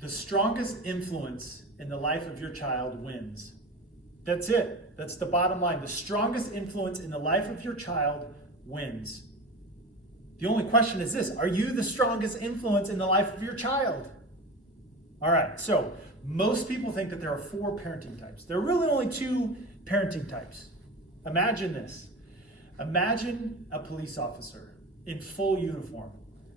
The strongest influence in the life of your child wins. That's it. That's the bottom line. The strongest influence in the life of your child wins. The only question is this: are you the strongest influence in the life of your child? All right, so most people think that there are 4 parenting types. There are really only 2 parenting types. Imagine this. Imagine a police officer in full uniform.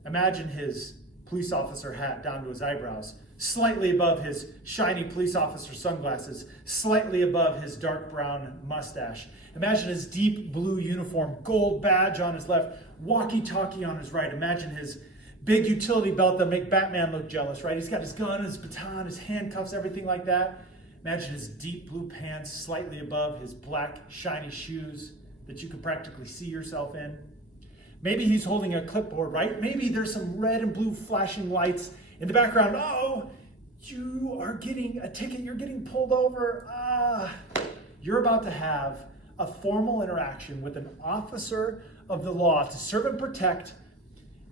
Imagine his police officer hat down to his eyebrows, slightly above his shiny police officer sunglasses, slightly above his dark brown mustache. Imagine his deep blue uniform, gold badge on his left, walkie-talkie on his right. Imagine his big utility belt that make Batman look jealous, right? He's got his gun, his baton, his handcuffs, everything like that. Imagine his deep blue pants slightly above his black shiny shoes that you can practically see yourself in. Maybe he's holding a clipboard, right? Maybe there's some red and blue flashing lights in the background. Oh, you are getting a ticket. You're getting pulled over. You're about to have a formal interaction with an officer of the law to serve and protect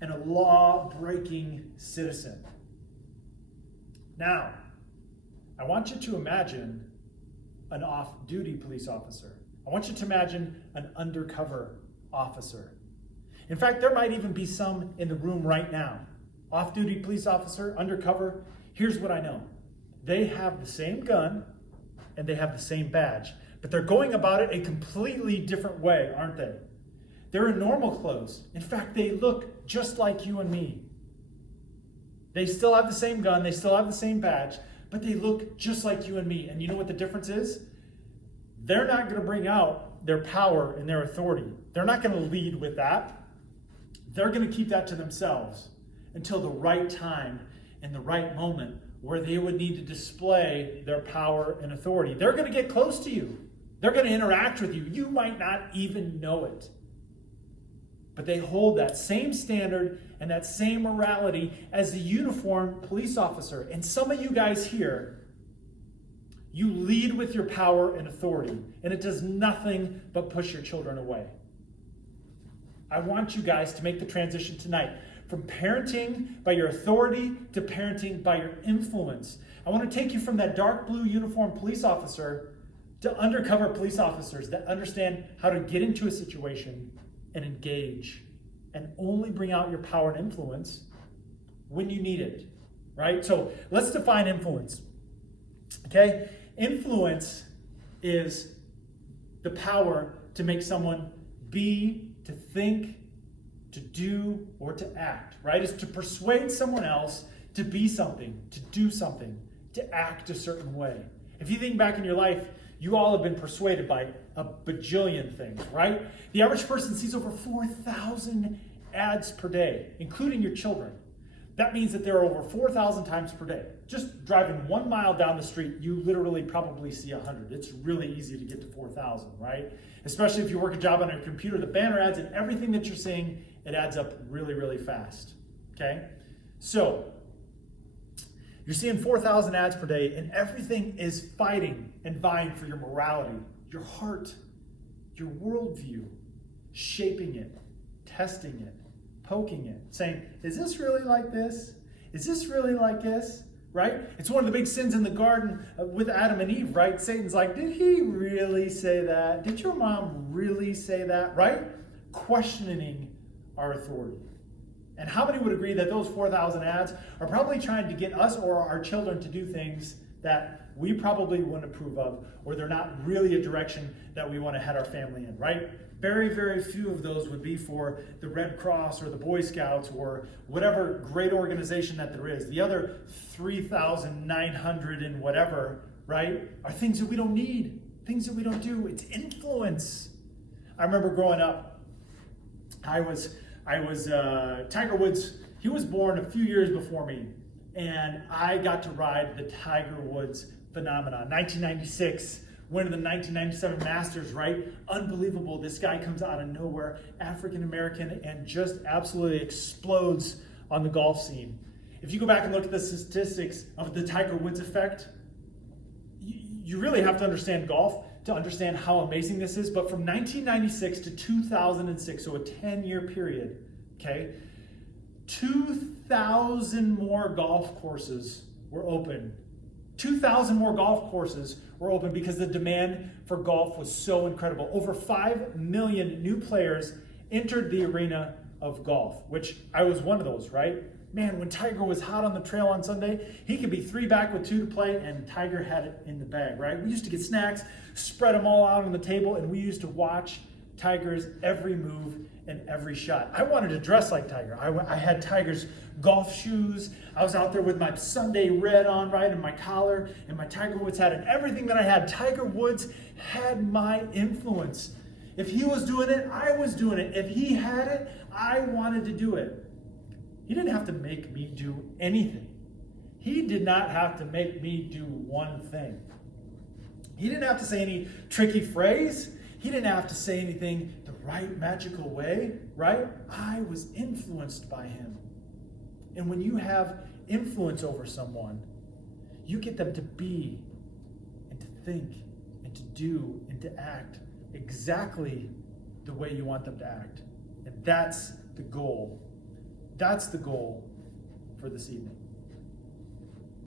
and a law-breaking citizen. Now, I want you to imagine an off-duty police officer. I want you to imagine an undercover officer. In fact, there might even be some in the room right now. Off-duty police officer, undercover. Here's what I know. They have the same gun and they have the same badge, but they're going about it a completely different way, aren't they? They're in normal clothes. In fact, they look just like you and me. They still have the same gun, they still have the same badge, but they look just like you and me. And you know what the difference is? They're not going to bring out their power and their authority. They're not going to lead with that. They're going to keep that to themselves until the right time and the right moment where they would need to display their power and authority. They're going to get close to you. They're going to interact with you. You might not even know it. But they hold that same standard and that same morality as the uniformed police officer. And some of you guys here, you lead with your power and authority, and it does nothing but push your children away. I want you guys to make the transition tonight from parenting by your authority to parenting by your influence. I want to take you from that dark blue uniformed police officer to undercover police officers that understand how to get into a situation and engage and only bring out your power and influence when you need it, right? So let's define influence, okay? Influence is the power to make someone be, to think, to do, or to act, right? It's to persuade someone else to be something, to do something, to act a certain way. If you think back in your life, you all have been persuaded by a bajillion things, right? The average person sees over 4,000 ads per day, including your children. That means that there are over 4,000 times per day. Just driving 1 mile down the street, you literally probably see 100. It's really easy to get to 4,000, right? Especially if you work a job on your computer, the banner ads and everything that you're seeing, it adds up really, really fast, okay? So, you're seeing 4,000 ads per day, and everything is fighting and vying for your morality, your heart, your worldview, shaping it, testing it, poking it, saying, is this really like this? Is this really like this? Right? It's one of the big sins in the garden with Adam and Eve, right? Satan's like, did he really say that? Did your mom really say that? Right? Questioning our authority. And how many would agree that those 4,000 ads are probably trying to get us or our children to do things that we probably wouldn't approve of, or they're not really a direction that we want to head our family in, right? Very, very few of those would be for the Red Cross or the Boy Scouts or whatever great organization that there is. The other 3,900 and whatever, right, are things that we don't need, things that we don't do. It's influence. I remember growing up, I was Tiger Woods, he was born a few years before me, and I got to ride the Tiger Woods phenomenon. 1996, winning the 1997 Masters, right? Unbelievable. This guy comes out of nowhere, African-American, and just absolutely explodes on the golf scene. If you go back and look at the statistics of the Tiger Woods effect, you really have to understand golf to understand how amazing this is. But from 1996 to 2006, so a 10-year period, okay, 2,000 more golf courses were open. 2,000 more golf courses were open because the demand for golf was so incredible. Over 5 million new players entered the arena of golf, which I was one of those, right? Man, when Tiger was hot on the trail on Sunday, he could be 3 back with 2 to play, and Tiger had it in the bag, right? We used to get snacks, spread them all out on the table, and we used to watch Tiger's every move and every shot. I wanted to dress like Tiger. I had Tiger's golf shoes. I was out there with my Sunday red on, right, and my collar, and my Tiger Woods hat, and everything that I had. Tiger Woods had my influence. If he was doing it, I was doing it. If he had it, I wanted to do it. He didn't have to make me do anything. He did not have to make me do one thing. He didn't have to say any tricky phrase. He didn't have to say anything the right magical way, right? I was influenced by him. And when you have influence over someone, you get them to be and to think and to do and to act exactly the way you want them to act. And that's the goal. That's the goal for this evening.